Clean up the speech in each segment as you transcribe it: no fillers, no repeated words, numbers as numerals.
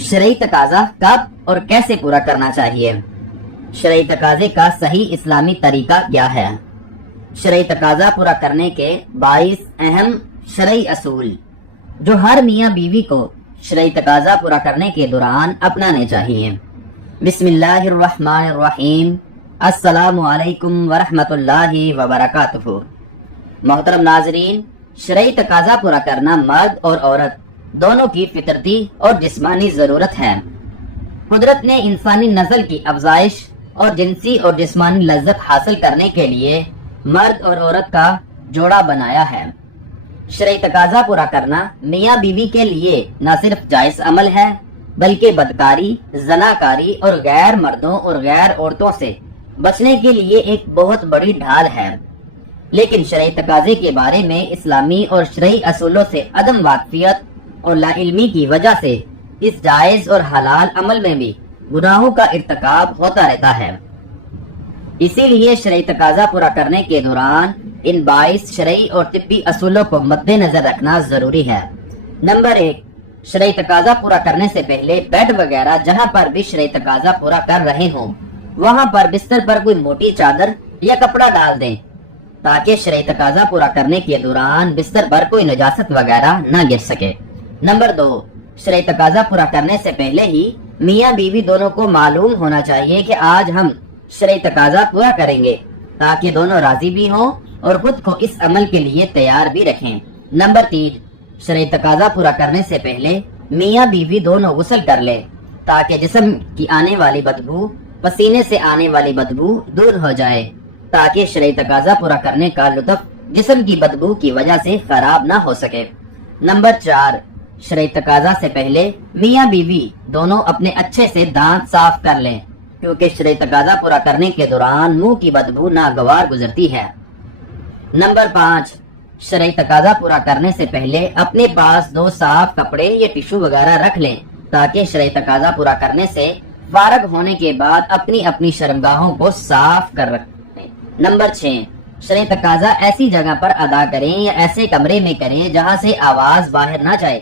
شرعی تقاضا کب اور کیسے پورا کرنا چاہیے؟ شرعی تقاضے کا صحیح اسلامی طریقہ کیا ہے؟ شرعی تقاضا پورا کرنے کے 22 اہم شرعی اصول جو ہر میاں بیوی کو شرعی تقاضا پورا کرنے کے دوران اپنانے چاہیے۔ بسم اللہ الرحمن الرحیم۔ السلام علیکم ورحمۃ اللہ وبرکاتہ۔ محترم ناظرین، شرعی تقاضا پورا کرنا مرد اور عورت دونوں کی فطرتی اور جسمانی ضرورت ہے۔ قدرت نے انسانی نسل کی افزائش اور جنسی اور جسمانی لذت حاصل کرنے کے لیے مرد اور عورت کا جوڑا بنایا ہے۔ شرعی تقاضا پورا کرنا میاں بیوی کے لیے نہ صرف جائز عمل ہے بلکہ بدکاری، زناکاری اور غیر مردوں اور غیر عورتوں سے بچنے کے لیے ایک بہت بڑی ڈھال ہے۔ لیکن شرعی تقاضے کے بارے میں اسلامی اور شرعی اصولوں سے عدم واقفیت اور لا علمی کی وجہ سے اس جائز اور حلال عمل میں بھی گناہوں کا ارتکاب ہوتا رہتا ہے۔ اسی لیے شرعی تقاضا پورا کرنے کے دوران ان 22 شرعی اور طبی اصولوں کو مد نظر رکھنا ضروری ہے۔ نمبر 1، شرعی تقاضا پورا کرنے سے پہلے بیڈ وغیرہ جہاں پر بھی شرعی تقاضا پورا کر رہے ہوں وہاں پر بستر پر کوئی موٹی چادر یا کپڑا ڈال دیں تاکہ شرعی تقاضا پورا کرنے کے دوران بستر پر کوئی نجاست وغیرہ نہ گر سکے۔ نمبر 2، شرعی تقاضا پورا کرنے سے پہلے ہی میاں بیوی دونوں کو معلوم ہونا چاہیے کہ آج ہم شرعی تقاضا پورا کریں گے تاکہ دونوں راضی بھی ہوں اور خود کو اس عمل کے لیے تیار بھی رکھیں۔ نمبر 3، شرعی تقاضا پورا کرنے سے پہلے میاں بیوی دونوں غسل کر لیں تاکہ جسم کی آنے والی بدبو، پسینے سے آنے والی بدبو دور ہو جائے تاکہ شرعی تقاضا پورا کرنے کا لطف جسم کی بدبو کی وجہ سے خراب نہ ہو سکے۔ نمبر 4، شرعی تقاضا سے پہلے میاں بیوی دونوں اپنے اچھے سے دانت صاف کر لیں کیونکہ شرعی تقاضا پورا کرنے کے دوران منہ کی بدبو ناگوار گزرتی ہے۔ نمبر 5، شرعی تقاضا پورا کرنے سے پہلے اپنے پاس 2 صاف کپڑے یا ٹشو وغیرہ رکھ لیں تاکہ شرعی تقاضا پورا کرنے سے فارغ ہونے کے بعد اپنی اپنی شرمگاہوں کو صاف کر رکھیں۔ نمبر 6، شرعی تقاضا ایسی جگہ پر ادا کریں یا ایسے کمرے میں کریں جہاں سے آواز باہر نہ جائے۔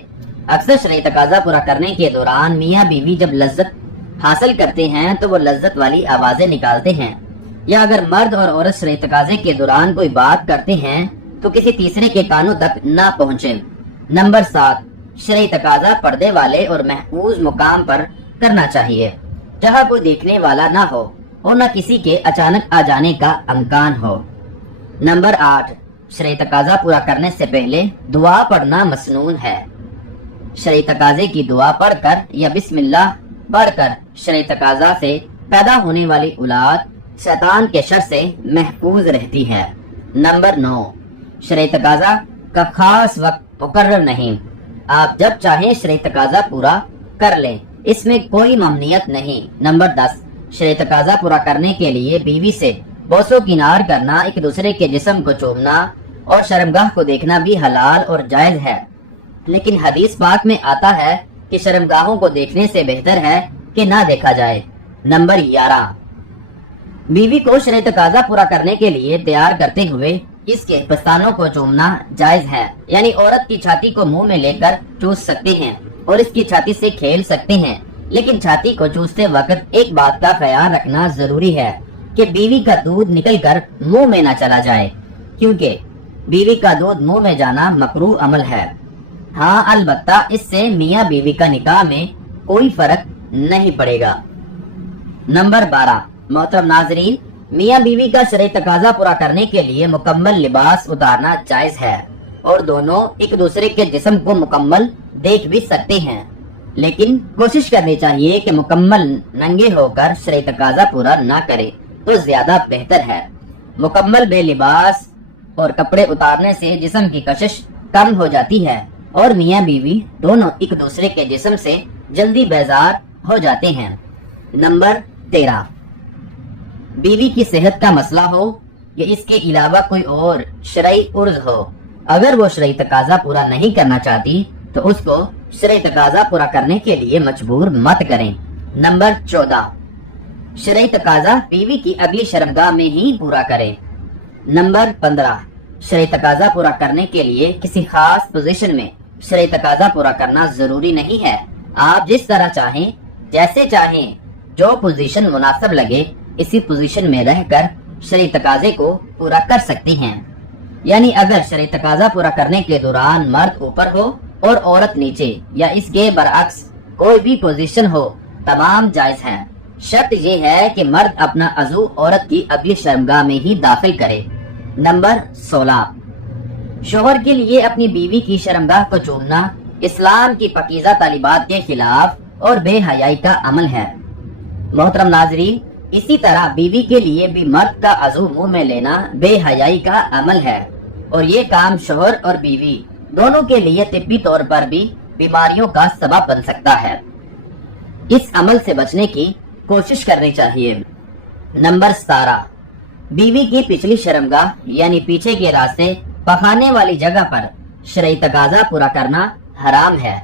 اکثر شرعی تقاضا پورا کرنے کے دوران میاں بیوی جب لذت حاصل کرتے ہیں تو وہ لذت والی آوازیں نکالتے ہیں، یا اگر مرد اور عورت شرعی تقاضے کے دوران کوئی بات کرتے ہیں تو کسی تیسرے کے کانوں تک نہ پہنچے۔ نمبر 7، شرعی تقاضا پردے والے اور محفوظ مقام پر کرنا چاہیے جہاں کوئی دیکھنے والا نہ ہو اور نہ کسی کے اچانک آ جانے کا امکان ہو۔ نمبر 8، شرعی تقاضا پورا کرنے سے پہلے دعا پڑھنا مسنون ہے۔ شرعی تقاضے کی دعا پڑھ کر یا بسم اللہ پڑھ کر شرعی تقاضا سے پیدا ہونے والی اولاد شیطان کے شر سے محفوظ رہتی ہے۔ نمبر 9، شرعی تقاضا کا خاص وقت مقرر نہیں، آپ جب چاہیں شرعی تقاضا پورا کر لیں، اس میں کوئی ممنوعیت نہیں۔ نمبر 10، شرعی تقاضا پورا کرنے کے لیے بیوی سے بوس و کنار کرنا، ایک دوسرے کے جسم کو چومنا اور شرمگاہ کو دیکھنا بھی حلال اور جائز ہے، لیکن حدیث پاک میں آتا ہے کہ شرمگاہوں کو دیکھنے سے بہتر ہے کہ نہ دیکھا جائے۔ نمبر 11، بیوی کو شرعی تقاضا پورا کرنے کے لیے تیار کرتے ہوئے اس کے پستانوں کو چومنا جائز ہے، یعنی عورت کی چھاتی کو منہ میں لے کر چوس سکتے ہیں اور اس کی چھاتی سے کھیل سکتے ہیں، لیکن چھاتی کو چوستے وقت ایک بات کا خیال رکھنا ضروری ہے کہ بیوی کا دودھ نکل کر منہ میں نہ چلا جائے، کیونکہ بیوی کا دودھ منہ میں جانا مکروہ عمل ہے۔ ہاں البتہ اس سے میاں بیوی کا نکاح میں کوئی فرق نہیں پڑے گا۔ نمبر 12، محترم ناظرین، میاں بیوی کا شرعی تقاضا پورا کرنے کے لیے مکمل لباس اتارنا جائز ہے اور دونوں ایک دوسرے کے جسم کو مکمل دیکھ بھی سکتے ہیں، لیکن کوشش کرنی چاہیے کہ مکمل ننگے ہو کر شرعی تقاضا پورا نہ کرے تو زیادہ بہتر ہے۔ مکمل بے لباس اور کپڑے اتارنے سے جسم کی کشش کم ہو جاتی ہے اور میاں بیوی دونوں ایک دوسرے کے جسم سے جلدی بیزار ہو جاتے ہیں۔ نمبر 13، بیوی کی صحت کا مسئلہ ہو یا اس کے علاوہ کوئی اور شرعی عرض ہو، اگر وہ شرعی تقاضا پورا نہیں کرنا چاہتی تو اس کو شرعی تقاضا پورا کرنے کے لیے مجبور مت کریں۔ نمبر 14، شرعی تقاضا بیوی کی اگلی شرمگاہ میں ہی پورا کریں۔ نمبر 15، شرعی تقاضا پورا کرنے کے لیے کسی خاص پوزیشن میں شرعی تقاضا پورا کرنا ضروری نہیں ہے، آپ جس طرح چاہیں، جیسے چاہیں، جو پوزیشن مناسب لگے اسی پوزیشن میں رہ کر شرعی تقاضے کو پورا کر سکتی ہیں۔ یعنی اگر شرعی تقاضا پورا کرنے کے دوران مرد اوپر ہو اور عورت نیچے یا اس کے برعکس کوئی بھی پوزیشن ہو، تمام جائز ہیں۔ شرط یہ ہے کہ مرد اپنا عضو عورت کی اگلی شرمگاہ میں ہی داخل کرے۔ نمبر 16، شوہر کے لیے اپنی بیوی کی شرمگاہ کو چومنا اسلام کی پاکیزہ تعلیمات کے خلاف اور بے حیائی کا عمل ہے۔ محترم ناظرین، اسی طرح بیوی کے لیے بھی مرد کا عضو منہ میں لینا بے حیائی کا عمل ہے، اور یہ کام شوہر اور بیوی دونوں کے لیے طبی طور پر بھی بیماریوں کا سبب بن سکتا ہے۔ اس عمل سے بچنے کی کوشش کرنی چاہیے۔ نمبر 17، بیوی کی پچھلی شرمگاہ یعنی پیچھے کے راستے پخانے والی جگہ پر شرعی تقاضا پورا کرنا حرام ہے۔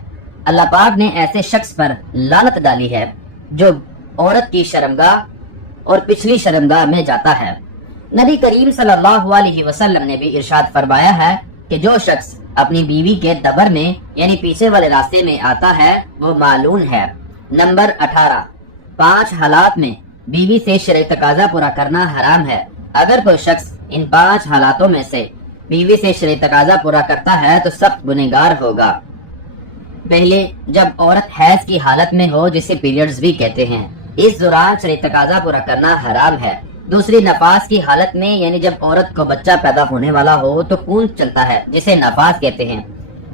اللہ پاک نے ایسے شخص پر لعنت ڈالی ہے جو عورت کی شرمگاہ اور پچھلی شرمگاہ میں جاتا ہے۔ نبی کریم صلی اللہ علیہ وسلم نے بھی ارشاد فرمایا ہے کہ جو شخص اپنی بیوی کے دبر میں یعنی پیچھے والے راستے میں آتا ہے وہ مالعون ہے۔ نمبر 18، 5 حالات میں بیوی سے شرعی تقاضا پورا کرنا حرام ہے۔ اگر کوئی شخص ان 5 حالاتوں میں سے بیوی سے شرعی تقاضا پورا کرتا ہے تو سخت گنہگار ہوگا۔ پہلے، جب عورت حیض کی حالت میں ہو جسے پیریڈز بھی کہتے ہیں، اس دوران شرعی تقاضا پورا کرنا حرام ہے۔ دوسری، نفاس کی حالت میں یعنی جب عورت کو بچہ پیدا ہونے والا ہو تو خون چلتا ہے جسے نفاس کہتے ہیں،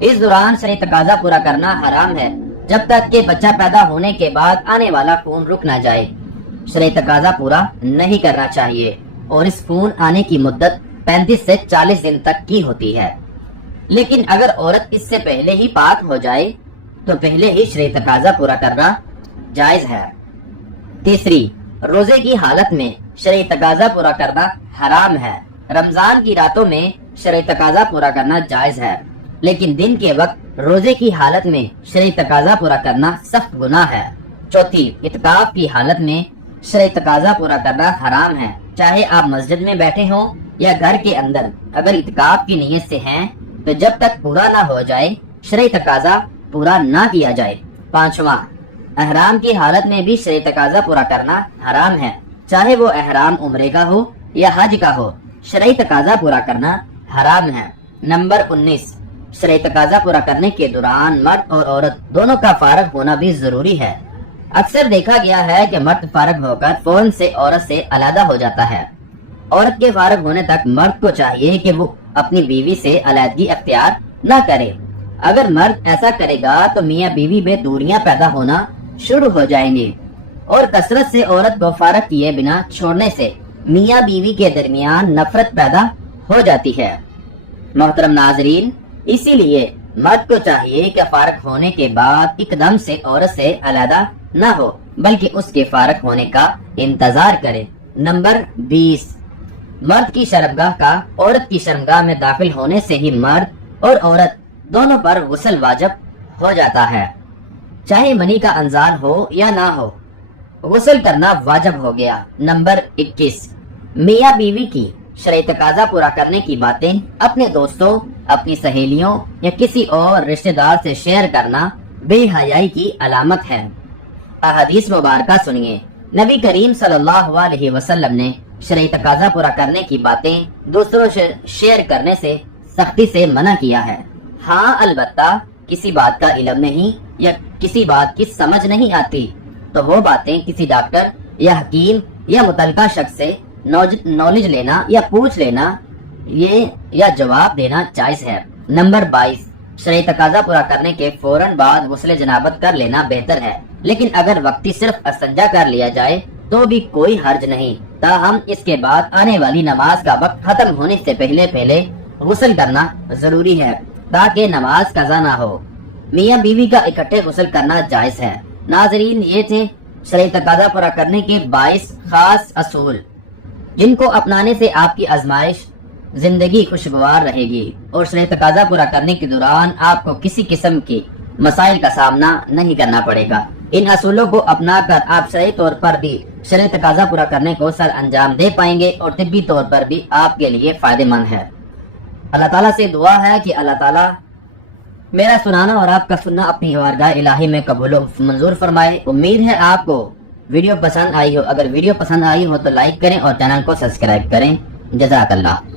اس دوران شرعی تقاضا پورا کرنا حرام ہے جب تک کہ بچہ پیدا ہونے کے بعد آنے والا خون رک نہ جائے۔ شرعی تقاضا پورا نہیں کرنا چاہیے اور اس خون آنے کی مدت 35 سے 40 دن تک کی ہوتی ہے۔ لیکن اگر عورت اس سے پہلے ہی پاک ہو جائے تو پہلے ہی شرعی تقاضا پورا کرنا جائز ہے۔ تیسری، روزے کی حالت میں شرعی تقاضا پورا کرنا حرام ہے۔ رمضان کی راتوں میں شرعی تقاضا پورا کرنا جائز ہے، لیکن دن کے وقت روزے کی حالت میں شرعی تقاضا پورا کرنا سخت گناہ ہے۔ چوتھی، اعتکاف کی حالت میں شرعی تقاضا پورا کرنا حرام ہے، چاہے آپ مسجد میں بیٹھے ہوں یا گھر کے اندر۔ اگر اعتکاف کی نیت سے ہیں تو جب تک پورا نہ ہو جائے شرعی تقاضا پورا نہ کیا جائے۔ پانچواں، احرام کی حالت میں بھی شرعی تقاضا پورا کرنا حرام ہے، چاہے وہ احرام عمرے کا ہو یا حج کا ہو، شرعی تقاضا پورا کرنا حرام ہے۔ نمبر 19، شرعی تقاضا پورا کرنے کے دوران مرد اور عورت دونوں کا فارغ ہونا بھی ضروری ہے۔ اکثر دیکھا گیا ہے کہ مرد فارغ ہو کر فون سے عورت سے علیحدہ ہو جاتا ہے۔ عورت کے فارغ ہونے تک مرد کو چاہیے کہ وہ اپنی بیوی سے علیحدگی اختیار نہ کرے۔ اگر مرد ایسا کرے گا تو میاں بیوی میں دوریاں پیدا ہونا شروع ہو جائیں گی، اور کثرت سے عورت کو فارغ کیے بنا چھوڑنے سے میاں بیوی کے درمیان نفرت پیدا ہو جاتی ہے۔ محترم ناظرین، اسی لیے مرد کو چاہیے کہ فارغ ہونے کے بعد ایک دم سے عورت سے علیحدہ نہ ہو، بلکہ اس کے فارغ ہونے کا انتظار کرے۔ نمبر 20، مرد کی شرمگاہ کا عورت کی شرمگاہ میں داخل ہونے سے ہی مرد اور عورت دونوں پر غسل واجب ہو جاتا ہے، چاہے منی کا انزال ہو یا نہ ہو، غسل کرنا واجب ہو گیا۔ نمبر 21، میاں بیوی کی شرعی تقاضا پورا کرنے کی باتیں اپنے دوستوں، اپنی سہیلیوں یا کسی اور رشتہ دار سے شیئر کرنا بے حیائی کی علامت ہے۔ احادیث مبارکہ سنیے۔ نبی کریم صلی اللہ علیہ وسلم نے شرعی تقاضا پورا کرنے کی باتیں دوسروں سے شیئر کرنے سے سختی سے منع کیا ہے۔ ہاں، البتہ کسی بات کا علم نہیں یا کسی بات کی سمجھ نہیں آتی تو وہ باتیں کسی ڈاکٹر یا حکیم یا متعلقہ شخص سے نالج لینا یا پوچھ لینا یا جواب دینا جائز ہے۔ نمبر 22، شرعی تقاضا پورا کرنے کے فوراً بعد غسل جنابت کر لینا بہتر ہے، لیکن اگر وقتی صرف استنجا کر لیا جائے تو بھی کوئی حرج نہیں، تاہم اس کے بعد آنے والی نماز کا وقت ختم ہونے سے پہلے غسل کرنا ضروری ہے تاکہ نماز قضا نہ ہو۔ میاں بیوی کا اکٹھے غسل کرنا جائز ہے۔ ناظرین، یہ تھے شرعی تقاضا پورا کرنے کے 22 خاص اصول، جن کو اپنانے سے آپ کی آزمائش زندگی خوشگوار رہے گی اور شرعی تقاضا پورا کرنے کے دوران آپ کو کسی قسم کی مسائل کا سامنا نہیں کرنا پڑے گا۔ ان اصولوں کو اپنا کر آپ شرعی طور پر بھی شرعی تقاضا پورا کرنے کو سر انجام دے پائیں گے اور طبی طور پر بھی آپ کے لیے فائدہ مند ہے۔ اللہ تعالیٰ سے دعا ہے کہ اللہ تعالیٰ میرا سنانا اور آپ کا سننا اپنی بارگاہ الہی میں قبول و منظور فرمائے۔ امید ہے آپ کو ویڈیو پسند آئی ہو۔ اگر ویڈیو پسند آئی ہو تو لائک کریں اور چینل کو سبسکرائب کریں۔ جزاک اللہ۔